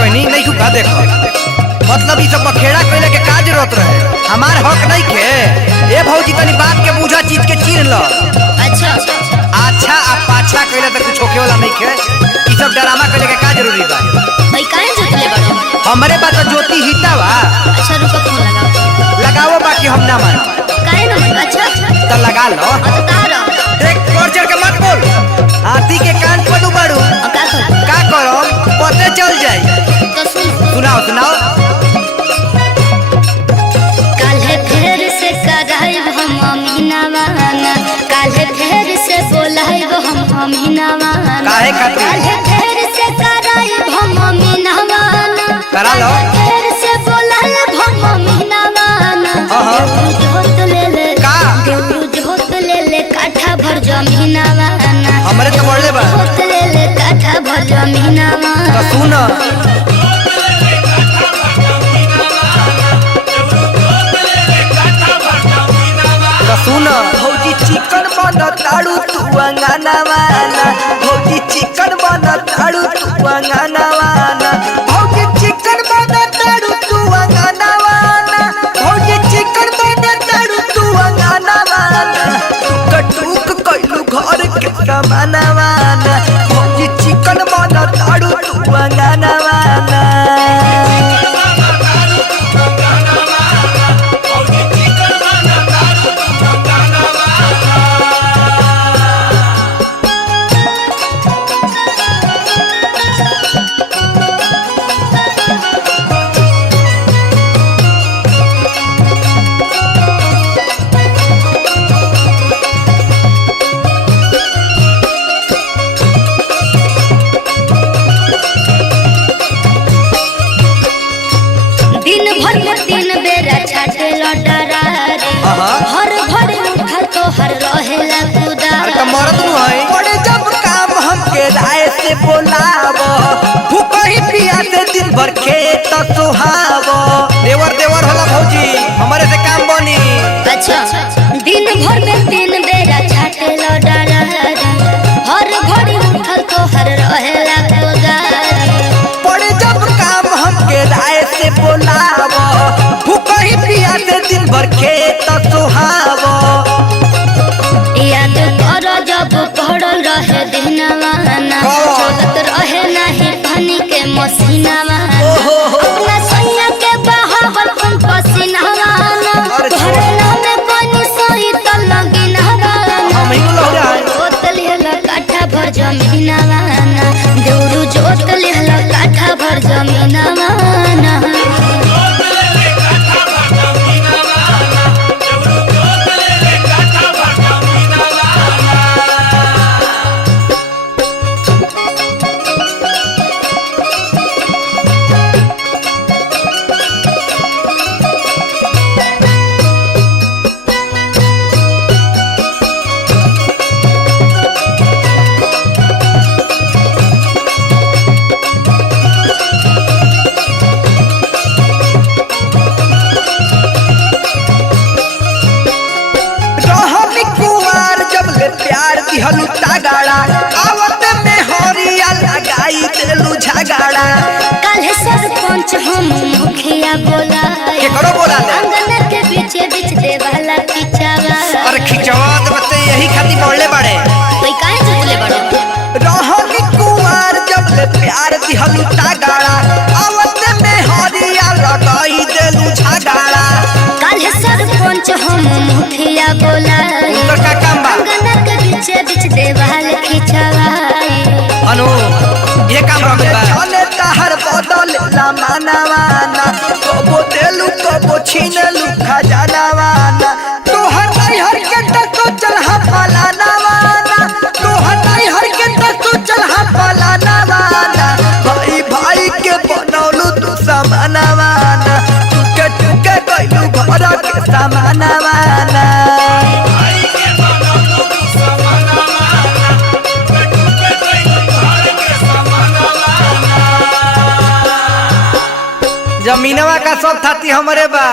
कहनी नहीं का देखो मतलब ई सब बखेड़ा कइले के का जरूरत रहे हमार हक नहीं के ए भौजी तनी बात के बूझा चीज के चीर ल अच्छा अच्छा आ पाछा कइले त कुछ होखे वाला नहीं के ई सब ड्रामा कइले के का जरूरी बा भाई काहे जोतले बाड़ो हमरे बात ज्योति हिता बा अच्छा रुको फोन लगाओ लगाओ बाकी हम ना मान काहे ना मन अच्छा त लगा लो तो तारा देख पर्चर के मत बोल हाथी के कान पर उबाड़ू का करो पते चल जाई तो सुनाओ सुनाओ काल्हे फेर से कराइब हम अमीनावाना काल्हे फेर से बोलाइब हम अमीनावाना काहे खातिर काल्हे फेर से कराइब हम अमीनावाना करा लो फेर से बोलाइब हम अमीनावाना जोत ले ले का देवरू जोत ले ले काठा भर जमीनावाना हमरे तो बोलले बा जोत ले ले काठा भर जमीनावाना तो सुन सुन भौजी चिकन बन ताड़ू तू अंगाना वाला भौजी चिकन बन ताड़ू तू अंगाना वाला भौजी चिकन बन ताड़ू तू अंगाना वाला भौजी चिकन बन ताड़ू तू अंगाना वाला टूक कइलू घर के समाना वाला भौजी चिकन बन ताड़ू तू अंगाना वाला हर भर उठल तो हर रहेला कुदार त मरत नु है पड़े जब काम हमके राय से बोलावो भूखही पिया से दिन भर खेत सुहावो देवर देवर होला भौजी हमारे से काम बनी अच्छा दिन भर में 3 बेरा छाटेला डरारी हर भर उठल तो हर रहेला कुदार पड़े जब काम हमके राय से बोलावो भूखही पिया से दिन भर खेत सुहावो याद करो जब पड़ल रहे दिनवाना चलत रहे नहीं पानी के मसीनावा अपना सैया के बहावल कौन पसीनावाना भरना में पानी सोई त लगिनावा हम ही लौड़ा है जोत लेला काठा भर जमीनावाना देउरू जोत लेला काठा भर जमीनावाना दिहलू तागाड़ा आवत में हरिया लगाई देलू झगाड़ा काल्हे सरपंच हम मुखिया बोला के करो बोला ले अंगन के बीच देवाला खिंचावा अरे खिंचवा तो बते यही खाती बोलले बड़े कोई काहे जोतले बड़ो रहनी कुमार जब ले प्यार दिहलू तागाड़ा आवत में हरिया लगाई देलू झगाड़ा काल्हे सरपंच हम मुखिया बोला उनकर का काम बा अंगन के बीच देवाल खिंचावा अनु ये काम रखबा चले तहर बदल ला मानवाना कबो देलू कबो छीनलू खजानावाना तोहर नहीं हर के तो चल हा फलानावाना तोहर नहीं हर के तो चल हा फलानावाना भाई भाई के बनौलू तू समानावाना टुके कइलू घर के समानावाना जमीनवा का सब थाती हमरे बा।